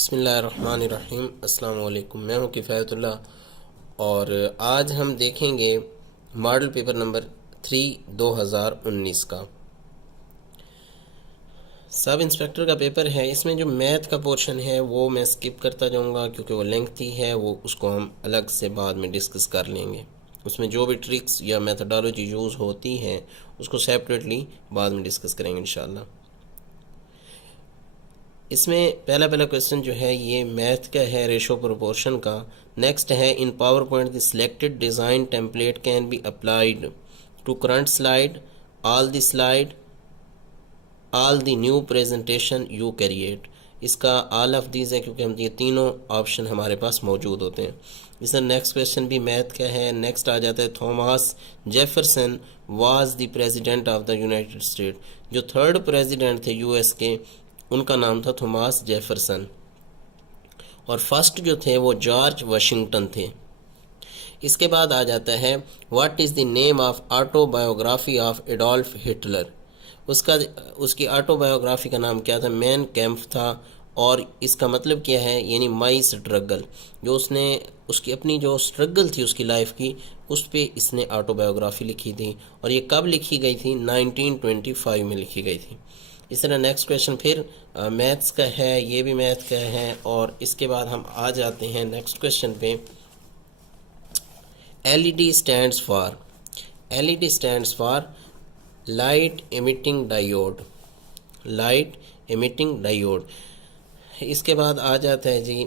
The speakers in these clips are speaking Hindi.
बिस्मिल्लाहिर्रहमानिर्रहीम। अस्सलाम वालेकुम। मैं हूं किफ़ायतुल्लाह और आज हम देखेंगे मॉडल पेपर नंबर 3 2019 का सब इंस्पेक्टर का पेपर है। इसमें जो मैथ का पोर्शन है वो मैं स्किप करता जाऊंगा क्योंकि वो लेंथी है, वो उसको हम अलग से बाद में डिस्कस कर लेंगे। उसमें जो भी ट्रिक्स या मेथडोलॉजी यूज़ होती है उसको सेपरेटली बाद में डिस्कस करेंगे इंशाल्लाह। इसमें पहला क्वेश्चन जो है ये मैथ का है, रेशो प्रोपोर्शन का। नेक्स्ट है, in PowerPoint the selected design template can be applied to current slide, all the new presentation you create. इसका ऑल ऑफ दीज है क्योंकि हम ये तीनों ऑप्शन हमारे पास मौजूद होते हैं। इसका नेक्स्ट क्वेश्चन भी मैथ का है। नेक्स्ट आ जाता है, Thomas Jefferson was the president of the United state. जो थर्ड प्रेसिडेंट थे यूएस के उनका नाम था थॉमस जेफरसन और फर्स्ट जो थे वो जॉर्ज वाशिंगटन थे। इसके बाद आ जाता है, what is the name of autobiography of Adolf Hitler. उसकी ऑटोबायोग्राफी का नाम क्या था? मैन कैम्प था। और इसका मतलब क्या है? यानी माई स्ट्रगल। जो उसने उसकी अपनी जो स्ट्रगल थी उसकी लाइफ की, उस पे इसने ऑटोबायोग्राफी लिखी थी। और ये कब लिखी गई थी? 1925 में लिखी गई थी। इस तरह नेक्स्ट क्वेश्चन फिर मैथ्स का है, ये भी मैथ का है। और इसके बाद हम आ जाते हैं नेक्स्ट क्वेश्चन पे। LED stands for light emitting diode. इसके बाद आ जाता है जी,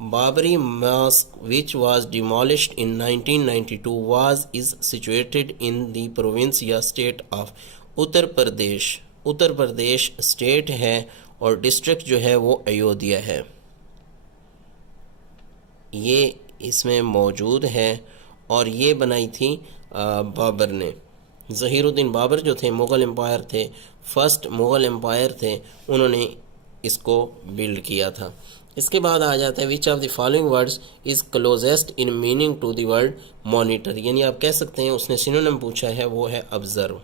Babri mosque which was demolished in 1992 was is situated in the province या state of Uttar Pradesh state है और डिस्ट्रिक्ट जो है वो अयोध्या है। ये इसमें मौजूद है और ये बनाई थी बाबर ने। ज़हीरुद्दीन बाबर जो थे मुग़ल एम्पायर थे, फर्स्ट मुग़ल एम्पायर थे, उन्होंने इसको बिल्ड किया था। इसके बाद आ जाता है, which of the following words is closest in meaning to the word monitor. यानी आप कह सकते हैं उसने सिनोनिम पूछा है, वो है ऑब्ज़र्व।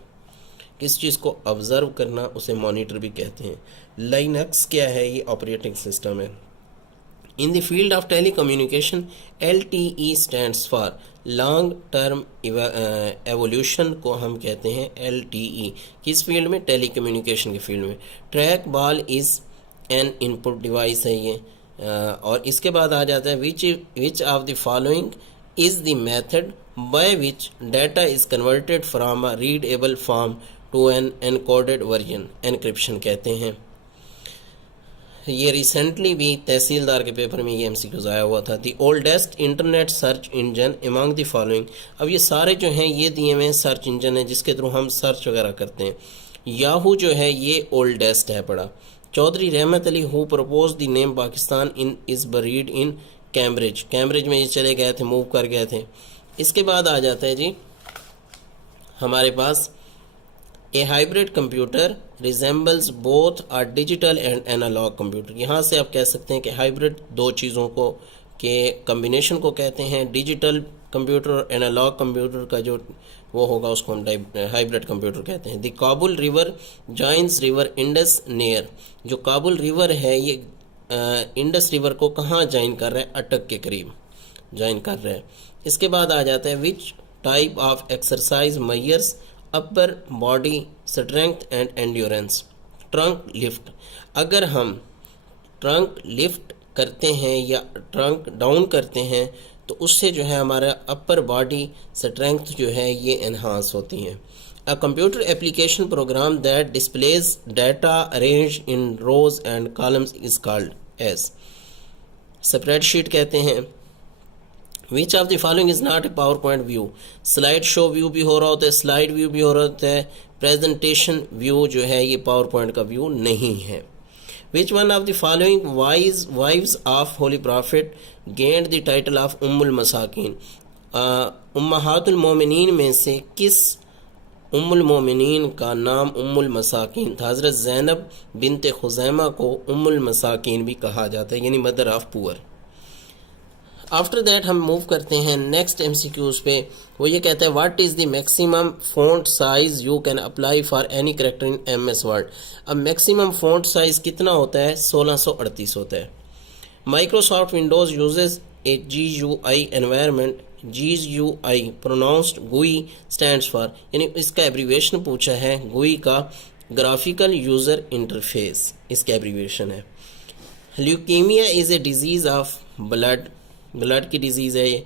किस चीज़ को ऑब्ज़र्व करना उसे मॉनिटर भी कहते हैं। लाइनक्स क्या है? ये ऑपरेटिंग सिस्टम है। In the field of telecommunication LTE stands for long term evolution को हम कहते हैं LTE। किस फील्ड में? टेलीकम्युनिकेशन के फील्ड में। Track ball is an input device है ये। और इसके बाद आ जाता है, which of the following is the method by which data is converted from a readable form to an encoded version. Encryption कहते हैं। ये रिसेंटली भी तहसीलदार के पेपर में ये MCQs आया हुआ था। दी oldest internet search engine among the following. अब ये सारे जो हैं ये दिए हुए सर्च इंजन है जिसके थ्रू हम सर्च वगैरह करते हैं। याहू जो है ये ओल्डेस्ट है बड़ा। चौधरी रहमत Ali who propose the name Pakistan in is buried in Cambridge में ये चले गए थे, मूव कर गए थे। इसके बाद आ जाता है जी हमारे पास, a hybrid computer resembles both a digital and analog computer. यहाँ से आप कह सकते हैं कि हाइब्रिड दो चीज़ों को के कम्बिनेशन को कहते हैं। डिजिटल कंप्यूटर और एनालॉग कंप्यूटर का जो वो होगा उसको हम हाइब्रिड कंप्यूटर कहते हैं। The Kabul river joins river Indus near. जो काबुल रिवर है ये इंडस रिवर को कहाँ ज्वाइन कर रहा है? अटक के करीब ज्वाइन कर रहा है। इसके बाद आ जाता है, विच type of exercise measures upper body strength and endurance. Trunk lift. अगर हम ट्रंक लिफ्ट करते हैं या ट्रंक डाउन करते हैं तो उससे जो है हमारा अपर बॉडी स्ट्रेंथ जो है ये एनहांस होती है। A computer application program that displays data arrange in rows and columns is called as. Spreadsheet कहते हैं। Which of the following is not a power point view. Slide show view भी हो रहा होता है, स्लाइड व्यू भी हो रहा होता है, प्रेजेंटेशन व्यू जो है ये पावर पॉइंट का व्यू नहीं है। Which one of the following wives of holy prophet gained the title of उम्मुल मसाकिन। उम्महातुल मोमिनीन में से किस उम्मुल मोमिनीन का नाम उम्मुल मसाकिन था? हज़रत ज़ैनब बिनते खुज़ैमा को उम्मुल मसाकिन भी कहा जाता है, यानी mother of poor. After that हम मूव करते हैं नेक्स्ट MCQs पे। वो ये कहता है, what is the maximum font size you can apply for any character in MS word. अब मैक्सिमम फ़ॉन्ट साइज़ कितना होता है? 1638 होता है। Microsoft Windows uses A GUI environment. GUI pronounced GUI stands for, यानी इसका एब्रीविएशन पूछा है GUI का, ग्राफिकल यूज़र इंटरफेस इसका एब्रीविएशन है। Leukaemia is a disease of blood, blood की डिजीज़ है ये।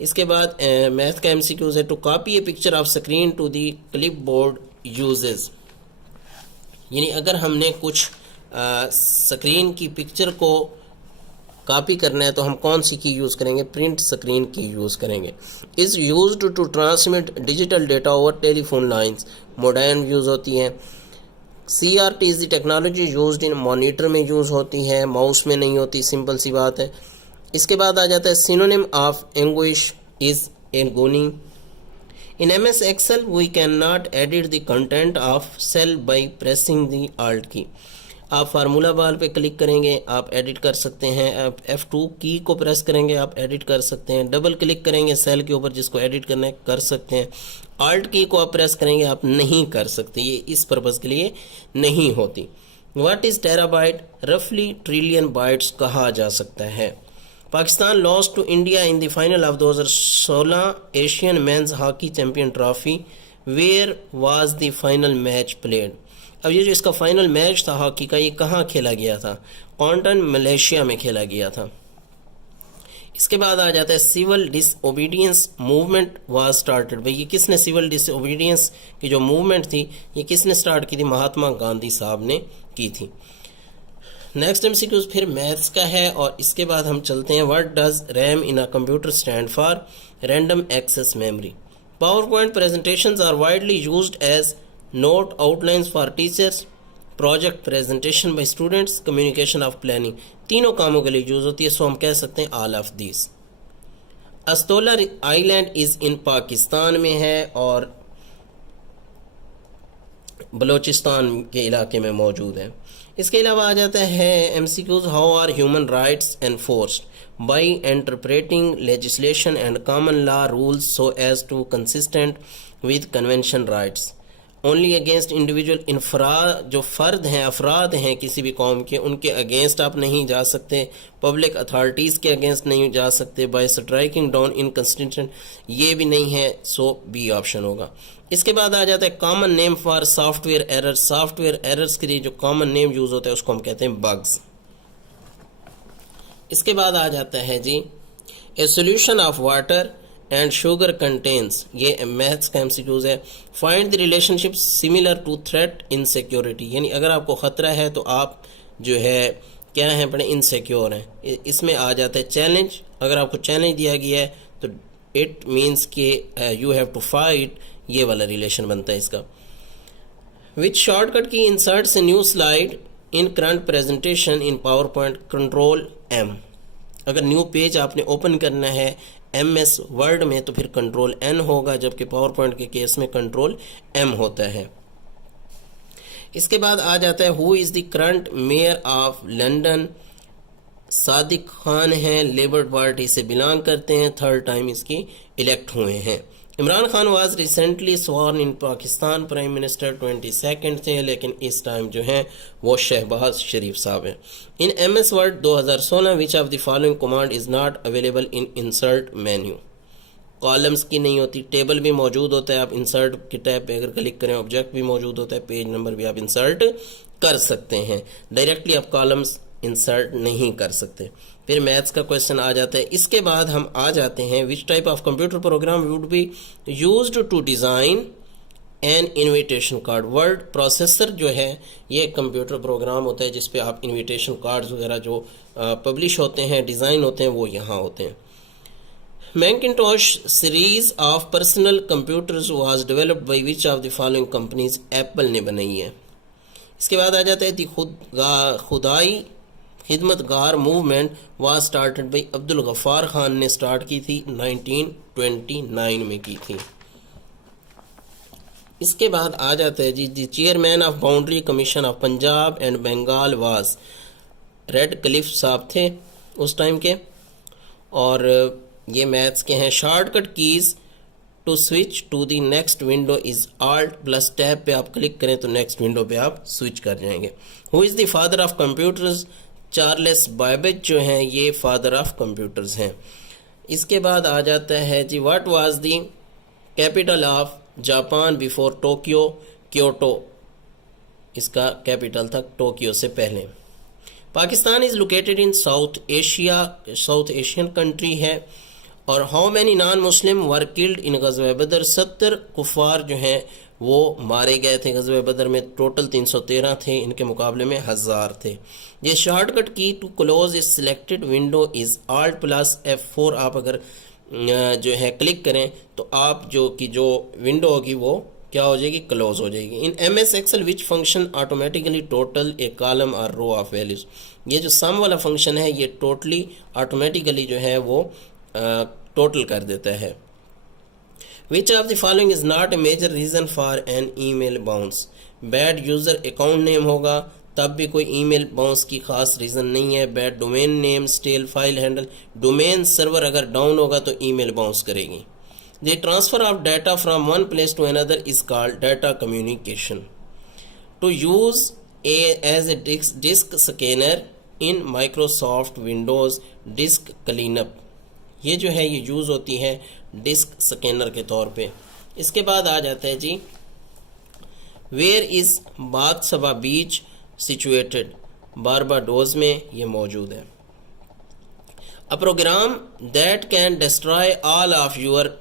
इसके बाद मैथ का MCQs है, to copy a picture of screen to the clipboard uses, यानी अगर हमने कुछ स्क्रीन की पिक्चर को कॉपी करना है तो हम कौन सी की यूज़ करेंगे, प्रिंट स्क्रीन की यूज़ करेंगे। Is used to transmit digital data over telephone lines, modem use होती है। CRT is the technology used in monitor में यूज़ होती है, माउस में नहीं होती, सिंपल सी बात है। इसके बाद आ जाता है synonym of anguish is agony. In MS Excel we can not edit the content of cell by pressing the Alt key. आप फार्मूला बार पे क्लिक करेंगे, आप एडिट कर सकते हैं। आप F2 की को प्रेस करेंगे, आप एडिट कर सकते हैं। डबल क्लिक करेंगे सेल के ऊपर जिसको एडिट करना है, कर सकते हैं। Alt की को आप प्रेस करेंगे, आप नहीं कर सकते, ये इस पर्पज़ के लिए नहीं होती। व्हाट इज़ टेराबाइट, रफली ट्रिलियन बाइट्स कहा जा सकता है। Pakistan lost to India in the final of 2016 Asian men's hockey champion trophy, where was the final match played. अब ये जो इसका फाइनल मैच था हॉकी का, ये कहाँ खेला गया था, क्वांटन मलेशिया में खेला गया था। इसके बाद आ जाता है civil disobedience movement was started, भाई ये किसने सिविल डिसओबीडियंस की जो मूवमेंट थी ये किसने स्टार्ट की थी, महात्मा गांधी साहब ने की थी। नेक्स्ट MCQs फिर मैथ्स का है और इसके बाद हम चलते हैं what does RAM in a computer stand for, random access memory. Power point presentations are widely used as note outlines for teachers, project presentation by students, communication of planning, तीनों कामों के लिए यूज होती है, सो हम कह सकते हैं all of this. Astola island is in Pakistan में है और बलोचिस्तान के इलाके में मौजूद है। इसके अलावा आ जाता है MCQs, how are human rights enforced by interpreting legislation and common law rules so as to consistent with convention rights, only against individual. जो फ़र्द हैं, अफराद हैं किसी भी कौम के, उनके अगेंस्ट आप नहीं जा सकते, पब्लिक अथॉरिटीज़ के अगेंस्ट नहीं जा सकते, बाय स्ट्राइकिंग डाउन इनकंसिस्टेंट, ये भी नहीं है, सो बी ऑप्शन होगा। इसके बाद आ जाता है common name for software error, software errors के लिए जो कॉमन नेम यूज़ होता है उसको हम कहते हैं बग्स। इसके बाद आ जाता है जी a solution of water and sugar contains, ये मैथ्स का MCQs है। Find the relationship similar to threat insecurity, यानी अगर आपको ख़तरा है तो आप जो है क्या हैं, बड़े इनसिक्योर हैं। इसमें आ जाता है चैलेंज, अगर आपको चैलेंज दिया गया है तो इट मीन्स के यू हैव टू फाइट, ये वाला रिलेशन बनता है इसका। विच शॉर्टकट की inserts a new slide in current presentation in power point, control M। अगर न्यू पेज आपने ओपन करना है MS वर्ड में तो फिर कंट्रोल N होगा, जबकि पावर पॉइंट के केस में कंट्रोल M होता है। इसके बाद आ जाता है who is the current mayor of London, Sadiq Khan हैं, लेबर पार्टी से बिलोंग करते हैं, थर्ड टाइम इसकी इलेक्ट हुए हैं। Imran Khan was recently sworn in Pakistan prime minister 22 थे, लेकिन इस टाइम जो हैं वो शहबाज शरीफ साहब हैं। इन MS word 2016 which of the following command is not available in insert menu, columns की नहीं होती, टेबल भी मौजूद होता है, आप इंसर्ट के टैब पे अगर क्लिक करें ऑब्जेक्ट भी मौजूद होता है, पेज नंबर भी आप इंसर्ट कर सकते हैं, डायरेक्टली आप कॉलम्स इंसर्ट नहीं कर सकते। फिर मैथ्स का क्वेश्चन आ जाता है। इसके बाद हम आ जाते हैं which type of computer program would be used to design an invitation card. Word processor जो है ये कंप्यूटर प्रोग्राम होता है जिस पे आप इनविटेशन कार्ड्स वगैरह जो पब्लिश होते हैं, डिज़ाइन होते हैं, वो यहाँ होते हैं। Macintosh series of personal computers was developed by which of the following companies, Apple ने बनाई है। इसके बाद आ जाता है the Khudai Khidmatgar movement was started by Abdul Gaffar Khan ने स्टार्ट की थी, 1929 में की थी। इसके बाद आ जाता है जी the chairman of boundary commission of Punjab and Bengal was, Radcliffe साहब थे उस टाइम के, और ये मैथ्स के हैं। Shortcut keys to switch to the next window is Alt plus tab पे आप क्लिक करें तो नेक्स्ट विंडो पे आप स्विच कर जाएंगे। Who is the father of computers, Charles Babbage जो हैं ये फादर ऑफ कंप्यूटर्स हैं। इसके बाद आ जाता है जी, what was the capital of Japan before Tokyo? Kyoto इसका कैपिटल था, टोक्यो से पहले। Pakistan is located in South Asia, South Asian country है। और how many non Muslim were killed in गज़वा बदर? 70 कुफार जो हैं वो मारे गए थे गज़वा बदर में। टोटल 313 थे, इनके मुकाबले में 1000 थे। ये shortcut key to close is selected window is Alt + F4। आप अगर जो है क्लिक करें तो आप जो विंडो होगी वो क्या हो जाएगी? क्लोज हो जाएगी। इन MS Excel which function automatically total A column और रो ऑफ वैल्यूज? ये जो सम वाला फंक्शन है ये टोटली ऑटोमेटिकली जो है वो टोटल कर देता है। Which of the following is not a major reason for an email bounce? Bad user account name होगा तब भी कोई ईमेल बाउंस की खास रीज़न नहीं है। Bad domain name, stale file handle, domain server अगर डाउन होगा तो ईमेल बाउंस करेगी। The transfer of data from one place to another is called data communication. To use as a disk scanner in Microsoft Windows disk cleanup, ये जो है ये यूज़ होती है डिस्क स्कैनर के तौर पे। इसके बाद आ जाता है जी, where is Bathsheba beach situated? Barbados में ये मौजूद है। A program that can destroy all of your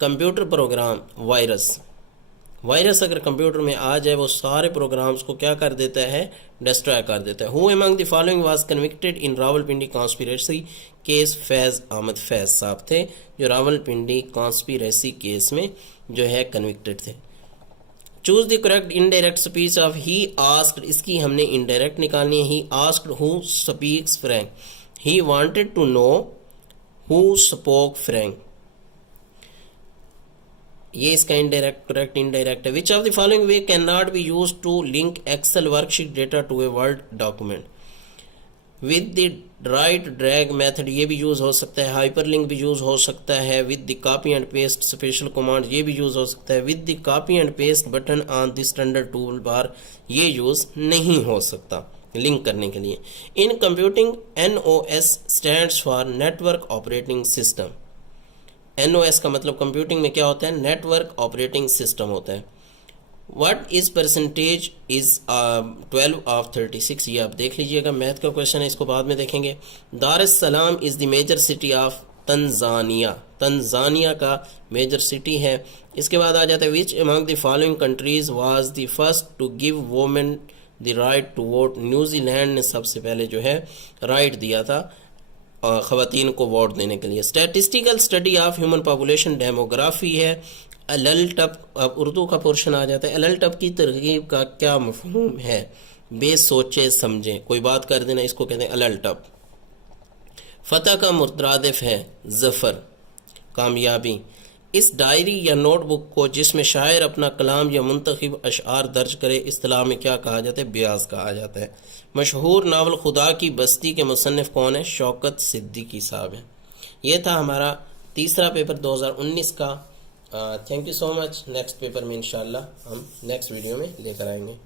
computer program virus. Virus अगर कंप्यूटर में आ जाए वो सारे प्रोग्राम्स को क्या कर देता है? डिस्ट्रॉय कर देता है। Who among the following was convicted in Rawalpindi conspiracy case? Faiz Ahmed Faiz साहब थे जो रावलपिंडी कॉन्स्पिरेसी केस में जो है कन्विक्टेड थे। Choose the correct indirect speech of he asked, इसकी हमने इनडायरेक्ट निकालनी है। He asked who speaks frank? He wanted to know who spoke frank, ये इसका इनडायरेक्ट करेक्ट इनडायरेक्ट है। Which of the following way can not be use to link Excel worksheet data to a word document? With the right drag method ये भी यूज़ हो सकता है। हाइपरलिंक भी यूज़ हो सकता है। With the copy and paste special command ये भी यूज़ हो सकता है। With the copy and paste button on the standard tool bar ये यूज़ नहीं हो सकता लिंक करने के लिए। In computing NOS stands for network operating system. NOS का मतलब कंप्यूटिंग में क्या होता है? नेटवर्क ऑपरेटिंग सिस्टम होता है। What is percentage is 12 of 36? ये आप देख लीजिएगा, मैथ का क्वेश्चन है, इसको बाद में देखेंगे। Dar es Salaam is the major city of Tanzania, Tanzania का मेजर सिटी है। इसके बाद आ जाता है which among the following countries was the first to give women the right to vote? New Zealand ने सबसे पहले जो है राइट दिया था ख़वातीन को वोट देने के लिए। Statistical study of human population demography है। अलटप, अब उर्दू का पोर्शन आ जाता है। अलटप की तरकीब का क्या मफहूम है? बेसोचे समझे, कोई बात कर देना, इसको कहते हैं अलटप। फतह का मुतरादिफ है ज़फ़र, कामयाबी। इस डायरी या नोटबुक को जिसमें शायर अपना कलाम या मुंतखब अशआर दर्ज करे इस्तिलाह में क्या कहा जाता है? ब्याज कहा जाता है। मशहूर नावल खुदा की बस्ती के मुसन्निफ कौन है? शौकत सिद्दीकी साहब हैं। ये था हमारा तीसरा पेपर 2019 का। Thank you so much. Next paper में इंशाल्लाह हम नेक्स्ट वीडियो में लेकर आएंगे।